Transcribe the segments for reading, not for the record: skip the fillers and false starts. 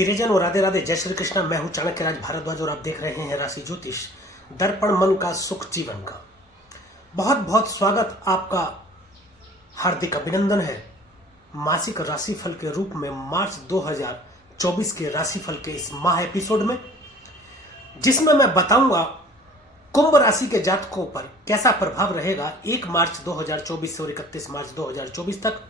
प्रियजन और राधे राधे, जय श्री कृष्णा। मैं हूं चाणक्यराज भारद्वाज और आप देख रहे हैं राशि ज्योतिष, दर्पण मन का सुख जीवन का। बहुत बहुत स्वागत, आपका हार्दिक अभिनंदन है मासिक राशिफल के रूप में मार्च 2024 के राशिफल के इस माह एपिसोड में, जिसमें मैं बताऊंगा कुंभ राशि के जातकों पर कैसा प्रभाव रहेगा 1 मार्च 2024 से और 31 मार्च 2024 तक।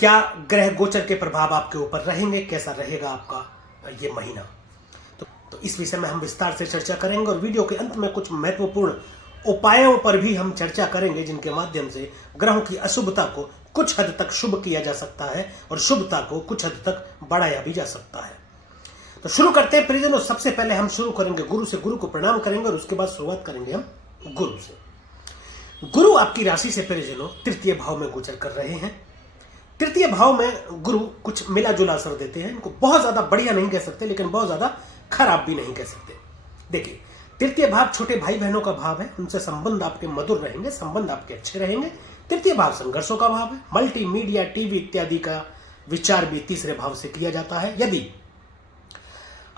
क्या ग्रह गोचर के प्रभाव आपके ऊपर रहेंगे, कैसा रहेगा आपका ये महीना, तो इस विषय में हम विस्तार से चर्चा करेंगे। और वीडियो के अंत में कुछ महत्वपूर्ण उपायों पर भी हम चर्चा करेंगे, जिनके माध्यम से ग्रहों की अशुभता को कुछ हद तक शुभ किया जा सकता है और शुभता को कुछ हद तक बढ़ाया भी जा सकता है। तो शुरू करते हैं प्रियजनों। सबसे पहले हम शुरू करेंगे गुरु से। गुरु को प्रणाम करेंगे और उसके बाद शुरुआत करेंगे हम गुरु से। गुरु आपकी राशि से प्रियजनों तृतीय भाव में गोचर कर रहे हैं। तृतीय भाव में गुरु कुछ मिला जुला असर देते हैं। इनको बहुत ज्यादा बढ़िया नहीं कह सकते, लेकिन बहुत ज्यादा खराब भी नहीं कह सकते। देखिए, तृतीय भाव छोटे भाई बहनों का भाव है, उनसे संबंध आपके मधुर रहेंगे, संबंध आपके अच्छे रहेंगे। तृतीय भाव संघर्षों का भाव है। मल्टीमीडिया, टीवी इत्यादि का विचार भी तीसरे भाव से किया जाता है। यदि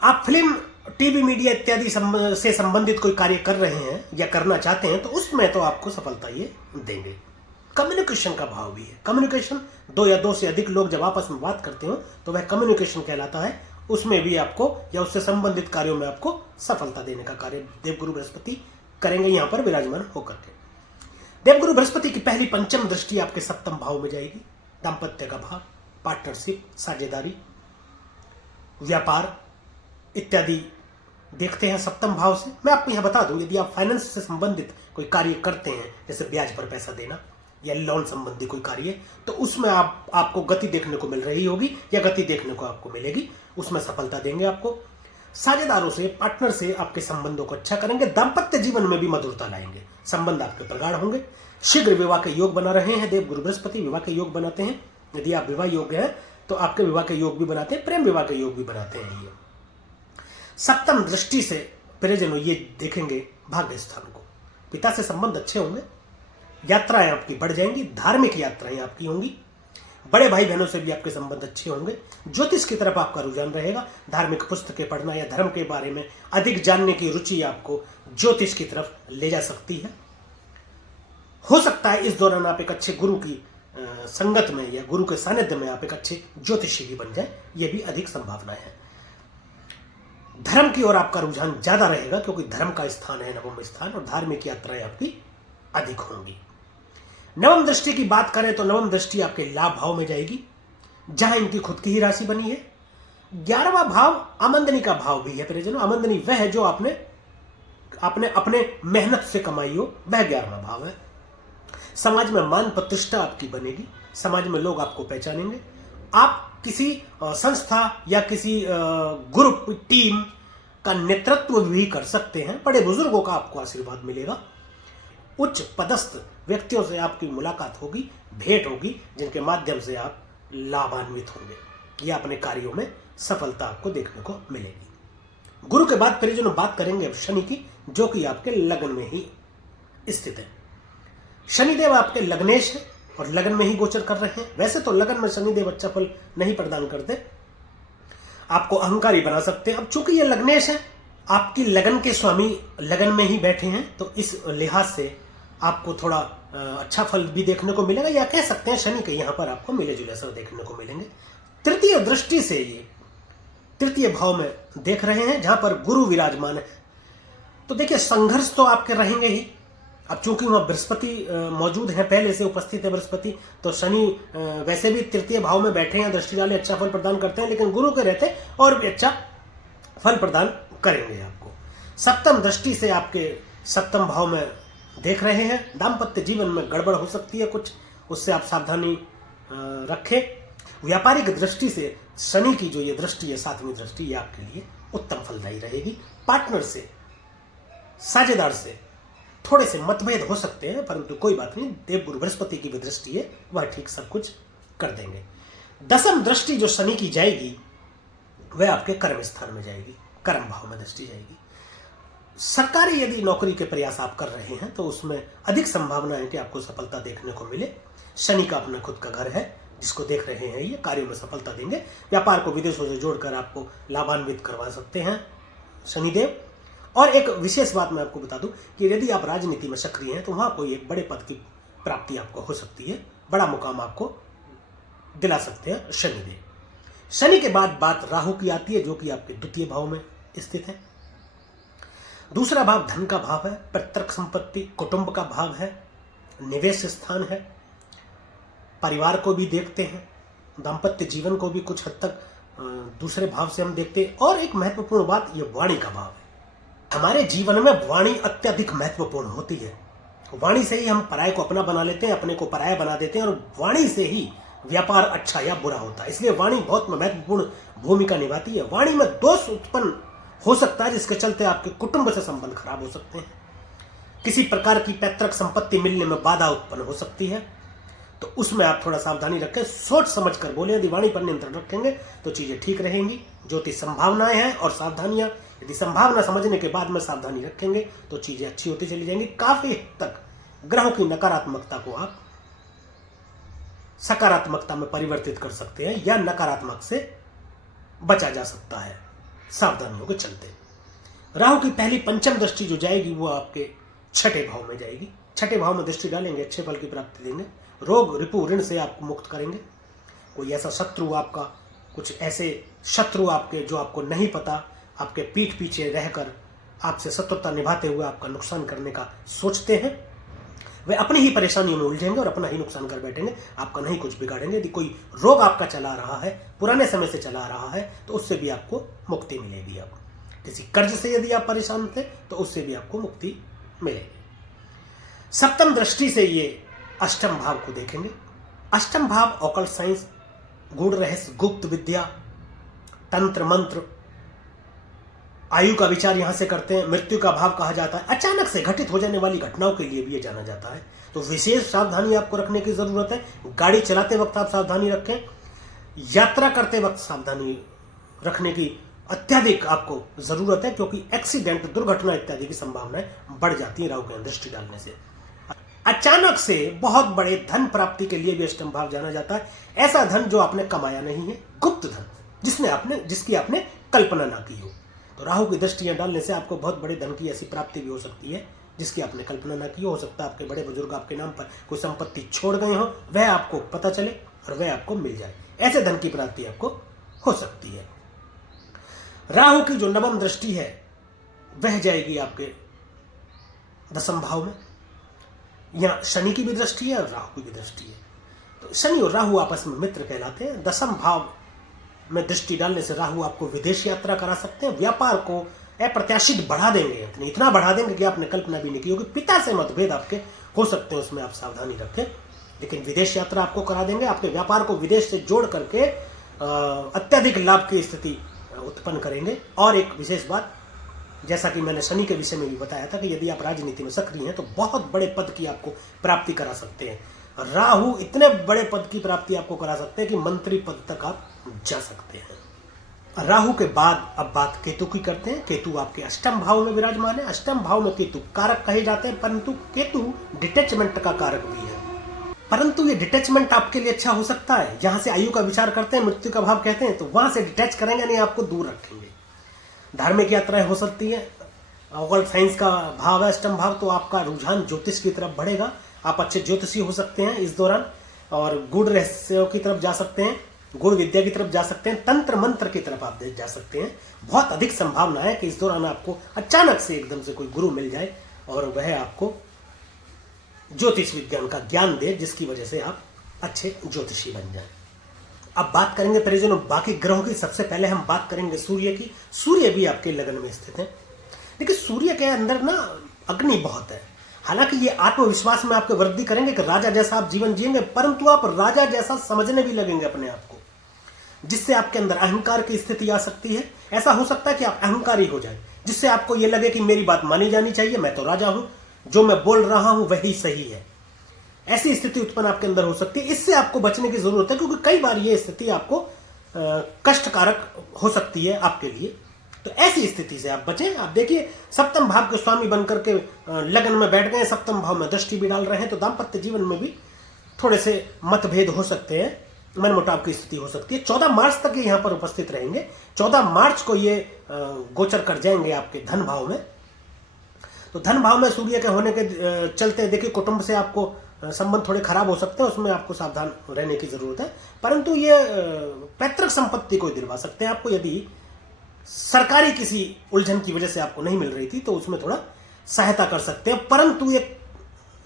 आप फिल्म, टीवी, मीडिया इत्यादि से संबंधित कोई कार्य कर रहे हैं या करना चाहते हैं, तो उसमें तो आपको सफलता ये देंगे। कम्युनिकेशन का भाव भी है। कम्युनिकेशन, दो या दो से अधिक लोग जब आपस में बात करते हो तो वह कम्युनिकेशन कहलाता है। उसमें भी आपको या उससे संबंधित कार्यों में आपको सफलता देने का कार्य देवगुरु बृहस्पति करेंगे, यहां पर विराजमान होकर के। देवगुरु बृहस्पति की पहली पंचम दृष्टि आपके सप्तम भाव में जाएगी। दाम्पत्य का भाव, पार्टनरशिप, साझेदारी, व्यापार इत्यादि देखते हैं सप्तम भाव से। मैं आपको यहां बता दूं, यदि आप फाइनेंस से संबंधित कोई कार्य करते हैं, जैसे ब्याज पर पैसा देना या लोन संबंधी कोई कार्य, तो उसमें आपको गति देखने को मिल रही होगी या गति देखने को आपको मिलेगी, उसमें सफलता देंगे आपको। साझेदारों से, पार्टनर से आपके संबंधों को अच्छा करेंगे। दाम्पत्य जीवन में भी मधुरता लाएंगे, संबंध आपके प्रगाढ़ होंगे। शीघ्र विवाह के योग बना रहे हैं। देवगुरु बृहस्पति विवाह के योग बनाते हैं। यदि आप विवाह योग्य हैं तो आपके विवाह के योग भी बनाते हैं, प्रेम विवाह के योग भी बनाते हैं। ये सप्तम दृष्टि से प्रियजनों ये देखेंगे भाग्य स्थान को। पिता से संबंध अच्छे होंगे, यात्राएं आपकी बढ़ जाएंगी, धार्मिक यात्राएं आपकी होंगी। बड़े भाई बहनों से भी आपके संबंध अच्छे होंगे। ज्योतिष की तरफ आपका रुझान रहेगा। धार्मिक पुस्तकें पढ़ना या धर्म के बारे में अधिक जानने की रुचि आपको ज्योतिष की तरफ ले जा सकती है। हो सकता है इस दौरान आप एक अच्छे गुरु की संगत में या गुरु के सानिध्य में आप एक अच्छे ज्योतिषी भी बन जाए, यह भी अधिक संभावना है। धर्म की ओर आपका रुझान ज्यादा रहेगा, क्योंकि धर्म का स्थान है नवम स्थान, और धार्मिक यात्राएं आपकी अधिक होंगी। नवम दृष्टि की बात करें तो नवम दृष्टि आपके लाभ भाव में जाएगी, जहां इनकी खुद की ही राशि बनी है। 11वां भाव आमंदनी का भाव भी है प्रियजनों। आमंदनी वह है जो आपने अपने मेहनत से कमाई हो, वह 11वां भाव है। समाज में मान प्रतिष्ठा आपकी बनेगी, समाज में लोग आपको पहचानेंगे। आप किसी संस्था या किसी ग्रुप, टीम का नेतृत्व भी कर सकते हैं। बड़े बुजुर्गों का आपको आशीर्वाद मिलेगा। उच्च पदस्थ व्यक्तियों से आपकी मुलाकात होगी, भेंट होगी, जिनके माध्यम से आप लाभान्वित होंगे या अपने कार्यों में सफलता आपको देखने को मिलेगी। गुरु के बाद प्रियजनों बात करेंगे अब शनि की, जो कि आपके लग्न में ही स्थित है। शनिदेव आपके लग्नेश है और लगन में ही गोचर कर रहे हैं। वैसे तो लगन में शनिदेव अच्छा फल नहीं प्रदान करते, आपको अहंकारी बना सकते हैं। अब चूंकि ये लग्नेश है, आपकी लगन के स्वामी लगन में ही बैठे हैं, तो इस लिहाज से आपको थोड़ा अच्छा फल भी देखने को मिलेगा, या कह सकते हैं शनि के यहां पर आपको मिले जुले असर देखने को मिलेंगे। तृतीय दृष्टि से ये तृतीय भाव में देख रहे हैं, जहां पर गुरु विराजमान है। तो देखिए, संघर्ष तो आपके रहेंगे ही। अब चूंकि वहां बृहस्पति मौजूद है, पहले से उपस्थित है बृहस्पति, तो शनि वैसे भी तृतीय भाव में बैठे हैं, दृष्टि डाले अच्छा फल प्रदान करते हैं, लेकिन गुरु के रहते और भी अच्छा फल प्रदान करेंगे आपको। सप्तम दृष्टि से आपके सप्तम भाव में देख रहे हैं। दाम्पत्य जीवन में गड़बड़ हो सकती है कुछ, उससे आप सावधानी रखें। व्यापारिक दृष्टि से शनि की जो ये दृष्टि है, 7वीं दृष्टि, ये आपके लिए उत्तम फलदायी रहेगी। पार्टनर से, साझेदार से थोड़े से मतभेद हो सकते हैं, परंतु कोई बात नहीं, देवगुरु बृहस्पति की भी दृष्टि है, वह ठीक सब कुछ कर देंगे। दसम दृष्टि जो शनि की जाएगी, वह आपके कर्म स्थान में जाएगी, कर्म भाव में दृष्टि जाएगी। सरकारी यदि नौकरी के प्रयास आप कर रहे हैं तो उसमें अधिक संभावना है कि आपको सफलता देखने को मिले। शनि का अपना खुद का घर है, जिसको देख रहे हैं ये कार्यों में सफलता देंगे। व्यापार को विदेशों से जोड़कर आपको लाभान्वित करवा सकते हैं शनिदेव। और एक विशेष बात मैं आपको बता दूं कि यदि आप राजनीति में सक्रिय हैं तो वहां कोई एक बड़े पद की प्राप्ति आपको हो सकती है, बड़ा मुकाम आपको दिला सकते हैं शनिदेव। शनि के बाद बात राहु की आती है, जो कि आपके द्वितीय भाव में स्थित है। दूसरा भाव धन का भाव है, पैतृक संपत्ति, कुटुंब का भाव है, निवेश स्थान है, परिवार को भी देखते हैं, दाम्पत्य जीवन को भी कुछ हद तक दूसरे भाव से हम देखते हैं। और एक महत्वपूर्ण बात, ये वाणी का भाव है। हमारे जीवन में वाणी अत्यधिक महत्वपूर्ण होती है। वाणी से ही हम पराये को अपना बना लेते हैं, अपने को पराया बना देते हैं, और वाणी से ही व्यापार अच्छा या बुरा होता है। इसलिए वाणी बहुत महत्वपूर्ण भूमिका निभाती है। वाणी में दोष उत्पन्न हो सकता है, जिसके चलते आपके कुटुंब से संबंध खराब हो सकते हैं, किसी प्रकार की पैतृक संपत्ति मिलने में बाधा उत्पन्न हो सकती है। तो उसमें आप थोड़ा सावधानी रखें, सोच समझ कर बोले। यदि वाणी पर नियंत्रण रखेंगे तो चीजें ठीक रहेंगी। ज्योतिष संभावनाएं हैं और सावधानियां, यदि संभावना समझने के बाद में सावधानी रखेंगे तो चीजें अच्छी होती चली जाएंगी। काफी हद तक ग्रहों की नकारात्मकता को आप सकारात्मकता में परिवर्तित कर सकते हैं, या नकारात्मक से बचा जा सकता है सावधानियों के चलते। राहु की पहली पंचम दृष्टि जो जाएगी वो आपके छठे भाव में जाएगी। छठे भाव में दृष्टि डालेंगे, अच्छे फल की प्राप्ति देंगे। रोग रिपु ऋण से आपको मुक्त करेंगे। कोई ऐसा शत्रु आपका, कुछ ऐसे शत्रु आपके जो आपको नहीं पता, आपके पीठ पीछे रहकर आपसे शत्रुता निभाते हुए आपका नुकसान करने का सोचते हैं, वे अपनी ही परेशानियों में उलझेंगे और अपना ही नुकसान कर बैठेंगे, आपका नहीं कुछ बिगाड़ेंगे। यदि कोई रोग आपका चला रहा है, पुराने समय से चला रहा है, तो उससे भी आपको मुक्ति मिलेगी। अब किसी कर्ज से यदि आप परेशान थे तो उससे भी आपको मुक्ति मिलेगी। सप्तम दृष्टि से ये अष्टम भाव को देखेंगे। अष्टम भाव ऑकल्ट साइंस, गूढ़ रहस्य, गुप्त विद्या, तंत्र मंत्र, आयु का विचार यहां से करते हैं। मृत्यु का भाव कहा जाता है अचानक से घटित हो जाने वाली घटनाओं के लिए भी ये जाना जाता है। तो विशेष सावधानी आपको रखने की जरूरत है। गाड़ी चलाते वक्त आप सावधानी रखें, यात्रा करते वक्त सावधानी रखने की अत्यधिक आपको जरूरत है, क्योंकि एक्सीडेंट, दुर्घटना इत्यादि की संभावनाएं बढ़ जाती है राहु के दृष्टि डालने से। अचानक से बहुत बड़े धन प्राप्ति के लिए भी अष्टम भाव जाना जाता है। ऐसा धन जो आपने कमाया नहीं है, गुप्त धन, जिसकी आपने कल्पना ना की हो। तो राहु की दृष्टियां डालने से आपको बहुत बड़े धन की ऐसी प्राप्ति भी हो सकती है जिसकी आपने कल्पना ना की हो। सकता है आपके बड़े बुजुर्ग आपके नाम पर कोई संपत्ति छोड़ गए हो, वह आपको पता चले और वह आपको मिल जाए। ऐसे धन की प्राप्ति आपको हो सकती है। राहु की जो नवम दृष्टि है वह जाएगी आपके दसम भाव में। यहां शनि की भी दृष्टि है और राहु की भी दृष्टि है। तो शनि और राहु आपस में मित्र कहलाते हैं। दसम भाव में दृष्टि डालने से राहु आपको विदेश यात्रा करा सकते हैं। व्यापार को अप्रत्याशित बढ़ा देंगे, इतना बढ़ा देंगे कि आपने कल्पना भी नहीं की होगी। पिता से मतभेद आपके हो सकते हैं, उसमें आप सावधानी रखें। लेकिन विदेश यात्रा आपको करा देंगे, आपके व्यापार को विदेश से जोड़ करके अत्यधिक लाभ की स्थिति उत्पन्न करेंगे। और एक विशेष बात, जैसा कि मैंने शनि के विषय में भी बताया था कि यदि आप राजनीति में सक्रिय हैं तो बहुत बड़े पद की आपको प्राप्ति करा सकते हैं। राहु इतने बड़े पद की प्राप्ति आपको करा सकते हैं कि मंत्री पद तक आप जा सकते हैं। राहु के बाद अब बात केतु की करते हैं। केतु आपके अष्टम भाव में विराजमान है। अष्टम भाव में केतु कारक कहे जाते हैं, परंतु केतु डिटैचमेंट का कारक भी है। परंतु ये डिटैचमेंट आपके लिए अच्छा हो सकता है। जहां से आयु का विचार करते हैं, मृत्यु का भाव कहते हैं, तो वहां से डिटैच करेंगे नहीं, आपको दूर रखेंगे। धार्मिक यात्राएं हो सकती है। ऑकल्ट साइंस का भाव है अष्टम भाव, तो आपका रुझान ज्योतिष की तरफ बढ़ेगा। आप अच्छे ज्योतिषी हो सकते हैं इस दौरान, और गूढ़ रहस्यों की तरफ जा सकते हैं, गूढ़ विद्या की तरफ जा सकते हैं, तंत्र मंत्र की तरफ आप जा सकते हैं। बहुत अधिक संभावना है कि इस दौरान आपको अचानक से एकदम से कोई गुरु मिल जाए और वह आपको ज्योतिष विज्ञान का ज्ञान दे, जिसकी वजह से आप अच्छे ज्योतिषी बन जाएं। अब बात करेंगे परिजनों बाकी ग्रहों की। सबसे पहले हम बात करेंगे सूर्य की। सूर्य भी आपके लगन में स्थित है। देखिए, सूर्य के अंदर ना अग्नि बहुत है। हालांकि ये आत्मविश्वास में आपको वृद्धि करेंगे कि राजा जैसा आप जीवन जिएंगे, परंतु आप राजा जैसा समझने भी लगेंगे अपने आप को, जिससे आपके अंदर अहंकार की स्थिति आ सकती है। ऐसा हो सकता है कि आप अहंकारी हो जाए, जिससे आपको यह लगे कि मेरी बात मानी जानी चाहिए, मैं तो राजा हूं, जो मैं बोल रहा हूं वही सही है। ऐसी स्थिति उत्पन्न आपके अंदर हो सकती है। इससे आपको बचने की जरूरत है, क्योंकि कई बार यह स्थिति आपको कष्टकारक हो सकती है आपके लिए। तो ऐसी स्थिति से आप बचें। आप देखिए, सप्तम भाव के स्वामी बनकर के लगन में बैठ गए, सप्तम भाव में दृष्टि भी डाल रहे हैं, तो दाम्पत्य जीवन में भी थोड़े से मतभेद हो सकते हैं। मनमुटाव की स्थिति हो सकती है। 14 मार्च तक ये यहाँ पर उपस्थित रहेंगे। 14 मार्च को ये गोचर कर जाएंगे आपके धन भाव में। तो धन भाव में सूर्य के होने के चलते देखिए कुटुंब से आपको संबंध थोड़े खराब हो सकते हैं, उसमें आपको सावधान रहने की जरूरत है। परंतु ये पैतृक संपत्ति को दिलवा सकते हैं आपको। यदि सरकारी किसी उलझन की वजह से आपको नहीं मिल रही थी तो उसमें थोड़ा सहायता कर सकते हैं। परंतु एक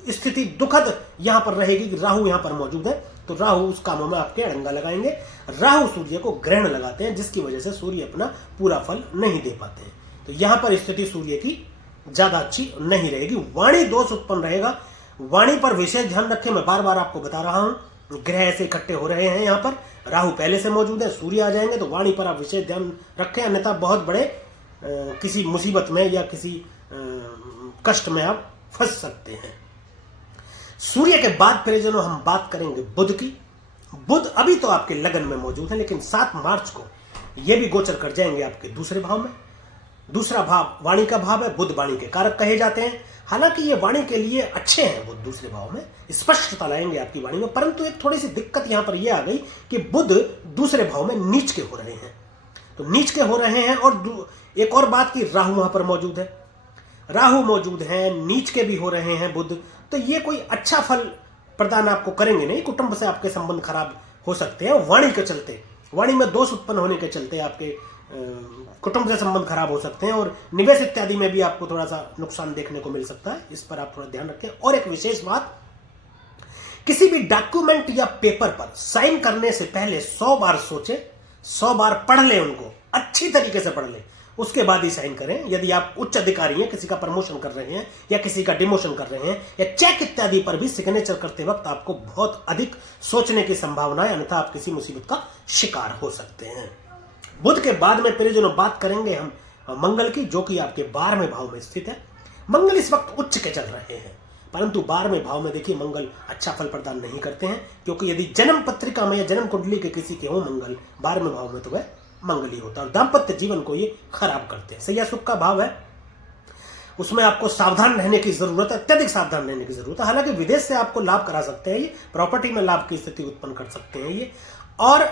स्थिति दुखद यहां पर रहेगी कि राहु यहां पर मौजूद है, तो राहु उस कामों में आपके अड़ंगा लगाएंगे। राहु सूर्य को ग्रहण लगाते हैं, जिसकी वजह से सूर्य अपना पूरा फल नहीं दे पाते हैं। तो यहां पर स्थिति सूर्य की ज्यादा अच्छी नहीं रहेगी। वाणी दोष उत्पन्न रहेगा। वाणी पर विशेष ध्यान रखें। मैं बार बार आपको बता रहा हूं, ग्रह ऐसे इकट्ठे हो रहे हैं यहाँ पर, राहु पहले से मौजूद है, सूर्य आ जाएंगे, तो वाणी पर आप विशेष ध्यान रखें, अन्यथा बहुत बड़े किसी मुसीबत में या किसी कष्ट में आप फंस सकते हैं। सूर्य के बाद प्रियजनों हम बात करेंगे बुध की। बुध अभी तो आपके लगन में मौजूद है, लेकिन 7 मार्च को ये भी गोचर कर जाएंगे आपके दूसरे भाव में। दूसरा भाव वाणी का भाव है, बुध वाणी के कारक कहे जाते हैं। हालांकि ये वाणी के लिए अच्छे हैं बुध दूसरे भाव में, स्पष्टता लाएंगे आपकी वाणी में। परंतु एक थोड़ी सी दिक्कत यहां पर यह आ गई कि बुध दूसरे भाव में नीच के हो रहे हैं। तो नीच के हो रहे हैं, और एक और बात की राहु वहां पर मौजूद है, राहु मौजूद है, नीच के भी हो रहे हैं बुध। तो ये कोई अच्छा फल प्रदान आपको करेंगे नहीं। कुटुंब से आपके संबंध खराब हो सकते हैं वाणी के चलते, वाणी में दोष उत्पन्न होने के चलते आपके कुटुंब से संबंध खराब हो सकते हैं, और निवेश इत्यादि में भी आपको थोड़ा सा नुकसान देखने को मिल सकता है। इस पर आप थोड़ा ध्यान रखें। और एक विशेष बात, किसी भी डॉक्यूमेंट या पेपर पर साइन करने से पहले 100 बार सोचें, 100 बार पढ़ लें, उनको अच्छी तरीके से पढ़ लें, उसके बाद ही साइन करें। यदि आप उच्च अधिकारी हैं, किसी का प्रमोशन कर रहे हैं या किसी का डिमोशन कर रहे हैं, या चेक इत्यादि पर भी सिग्नेचर करते वक्त आपको बहुत अधिक सोचने की संभावना है, अन्यथा आप किसी मुसीबत का शिकार हो सकते हैं। बुध के बाद में प्रियजनों बात करेंगे हम मंगल की, जो कि आपके 12वें भाव में स्थित है। मंगल इस वक्त उच्च के चल रहे हैं, परंतु 12वें भाव में देखिए मंगल अच्छा फल प्रदान नहीं करते हैं, क्योंकि यदि जन्म पत्रिका में या जन्म कुंडली के किसी के हो मंगल 12वें भाव में, तो वह मंगल ही होता है, और दाम्पत्य जीवन को ये खराब करते हैं। सैया सुख का भाव है, उसमें आपको सावधान रहने की जरूरत है, अत्यधिक सावधान रहने की जरूरत है। हालांकि विदेश से आपको लाभ करा सकते हैं, ये प्रॉपर्टी में लाभ की स्थिति उत्पन्न कर सकते हैं ये, और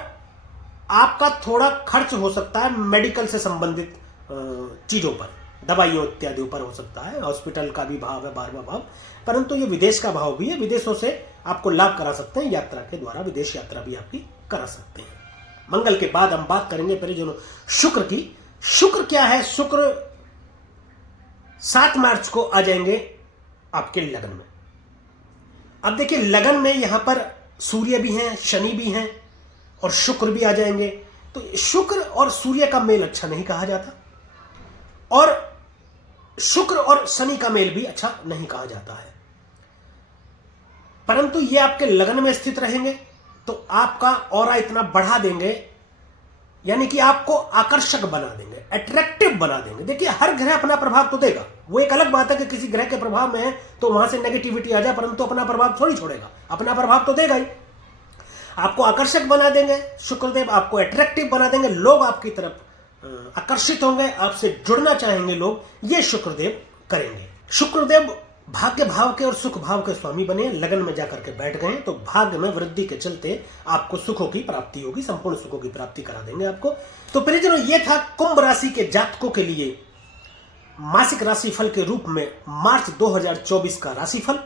आपका थोड़ा खर्च हो सकता है मेडिकल से संबंधित चीजों पर, दवाइयों इत्यादि पर हो सकता है। हॉस्पिटल का भी भाव है 12वां भाव, परंतु ये विदेश का भाव भी है, विदेशों से आपको लाभ करा सकते हैं, यात्रा के द्वारा विदेश यात्रा भी आपकी करा सकते हैं। मंगल के बाद हम बात करेंगे परिजनों शुक्र की। शुक्र क्या है? शुक्र 7 मार्च को आ जाएंगे आपके लगन में। अब देखिए लगन में यहां पर सूर्य भी हैं, शनि भी हैं, और शुक्र भी आ जाएंगे। तो शुक्र और सूर्य का मेल अच्छा नहीं कहा जाता, और शुक्र और शनि का मेल भी अच्छा नहीं कहा जाता है। परंतु ये आपके लगन में स्थित रहेंगे तो आपका ऑरा इतना बढ़ा देंगे, यानी कि आपको आकर्षक बना देंगे, अट्रैक्टिव बना देंगे। देखिए हर ग्रह अपना प्रभाव तो देगा, वो एक अलग बात है कि किसी ग्रह के प्रभाव में है तो वहां से नेगेटिविटी आ जाए, परंतु अपना प्रभाव थोड़ी छोड़ेगा, अपना प्रभाव तो देगा ही। आपको आकर्षक बना देंगे शुक्रदेव, आपको अट्रैक्टिव बना देंगे, लोग आपकी तरफ आकर्षित होंगे, आपसे जुड़ना चाहेंगे लोग, ये शुक्रदेव करेंगे। शुक्रदेव भाग्य भाव के और सुख भाव के स्वामी बने, लगन में जाकर के बैठ गए, तो भाग्य में वृद्धि के चलते आपको सुखों की प्राप्ति होगी, संपूर्ण सुखों की प्राप्ति करा देंगे आपको। तो प्रियजनों ये था कुंभ राशि के जातकों के लिए मासिक राशिफल के रूप में मार्च 2024 का राशिफल।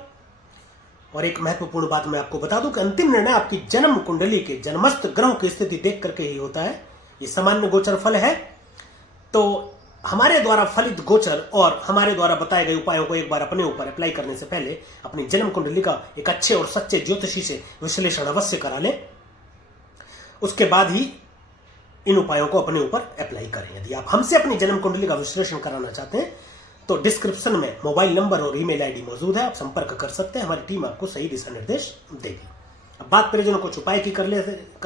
और एक महत्वपूर्ण बात मैं आपको बता दूं कि अंतिम निर्णय आपकी जन्म कुंडली के जन्मस्थ ग्रहों की स्थिति देख करके ही होता है। ये सामान्य गोचर फल है, तो हमारे द्वारा फलित गोचर और हमारे द्वारा बताए गए उपायों को एक बार अपने ऊपर अप्लाई करने से पहले अपनी जन्म कुंडली का एक अच्छे और सच्चे ज्योतिषी से विश्लेषण अवश्य करा लें, उसके बाद ही इन उपायों को अपने ऊपर अप्लाई करें। यदि आप हमसे अपनी जन्म कुंडली का विश्लेषण कराना चाहते हैं तो डिस्क्रिप्शन में मोबाइल नंबर और ईमेल आईडी मौजूद है, आप संपर्क कर सकते हैं, हमारी टीम आपको सही दिशा निर्देश देगी। अब बात प्रियजनों कुछ उपाय की कर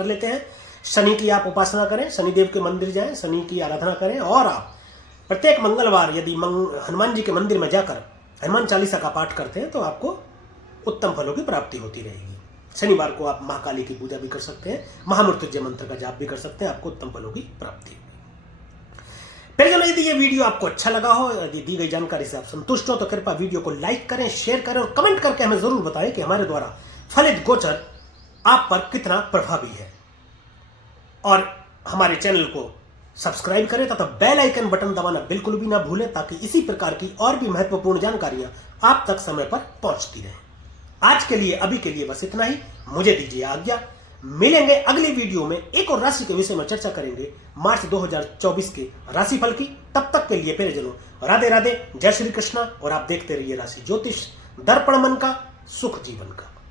लेते हैं। शनि की आप उपासना करें, शनिदेव के मंदिर जाएं, शनि की आराधना करें, और आप प्रत्येक मंगलवार यदि हनुमान जी के मंदिर में जाकर हनुमान चालीसा का पाठ करते हैं तो आपको उत्तम फलों की प्राप्ति होती रहेगी। शनिवार को आप महाकाली की पूजा भी कर सकते हैं, महामृत्युंजय मंत्र का जाप भी कर सकते हैं, आपको उत्तम फलों की प्राप्ति होगी। फिर यदि ये वीडियो आपको अच्छा लगा हो, यदि दी गई जानकारी से आप संतुष्ट हो, तो कृपया वीडियो को लाइक करें, शेयर करें और कमेंट करके हमें जरूर बताएं कि हमारे द्वारा फलित गोचर आप पर कितना प्रभावी है। और हमारे चैनल को सब्सक्राइब करें तथा बेल आइकन बटन दबाना बिल्कुल भी ना भूलें, ताकि इसी प्रकार की और भी महत्वपूर्ण जानकारियां आप तक समय पर पहुंचती रहें। आज के लिए अभी के लिए बस इतना ही। मुझे दीजिए आज्ञा। मिलेंगे अगली वीडियो में एक और राशि के विषय में चर्चा करेंगे मार्च 2024 के राशिफल की। तब तक के लिए प्रियजनों, राधे राधे, जय श्री कृष्णा। और आप देखते रहिए राशि ज्योतिष, दर्पण मन का, सुख जीवन का।